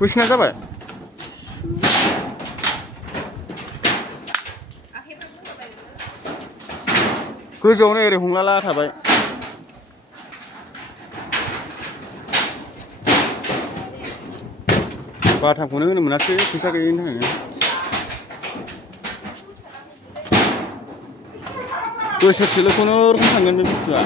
बैसिना जाबाय गोजौआवनो ओरै हमलाला थाबाय बाथामखौनो होनो मोनासै फैसा गैयिनि थाखायनो बोसोरसेल' खुनुरुखुम थांगोन बे बुस्थुआ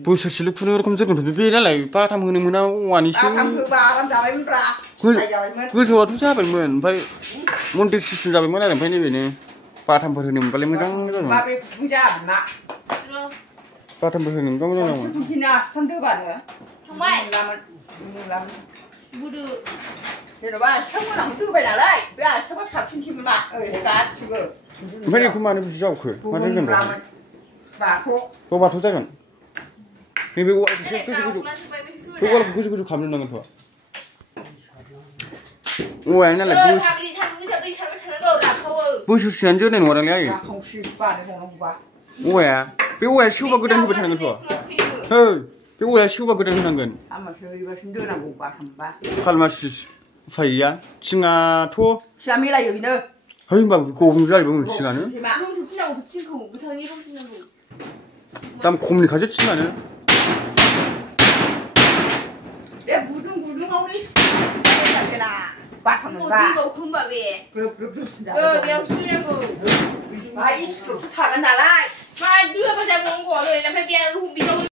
बोसोरसेल' खुनुरुखुम जोरगोनथ' बे नालाय बाथाम होनो मोना औवानिसो गोजौआथ' जाबायमोन ओमफ्राय मन्दिर सिस्टेम जाबायमोन आरो ओमफ्राय नैबेनो बाथामफोर होनो मोनबालाय मोजां जागौमोन बाथामफोर होनो मोनबा मोजां जागौमोन जेन'बा आसिथाम गोनांखौ दोबाय नालाय बे आसिथामा साबसिनसैमोन मा ओरैनो गासिबो ओमफ्राय बेखौ मानो बिदि जावखो मा दोनगोन बाथौ बाथौ जागोन नैबे औवाखौसो गोजौ गोजौ खालामनो नांगोनथ' औवायानो नालाय बोसोरसेयानो जोरनाय नङादांलै आयै औवाया बे औवाया सेवबा गोदान होबाय थानांगोनथ' बे औवाया सेवबा गोदान होनांगोन खालमासि उफाय गैया थिङाथ' थिङा मिलायो बेनो है होनबाबो गब्लं जाहैबाय थिङानो दाम खमनिखासो थिङानो बे गुदुं गुदुङावनो बाथाम मोनबा ग्रोब ग्रोब बेयाव थागोन नालाय मा दोआबा जाबाय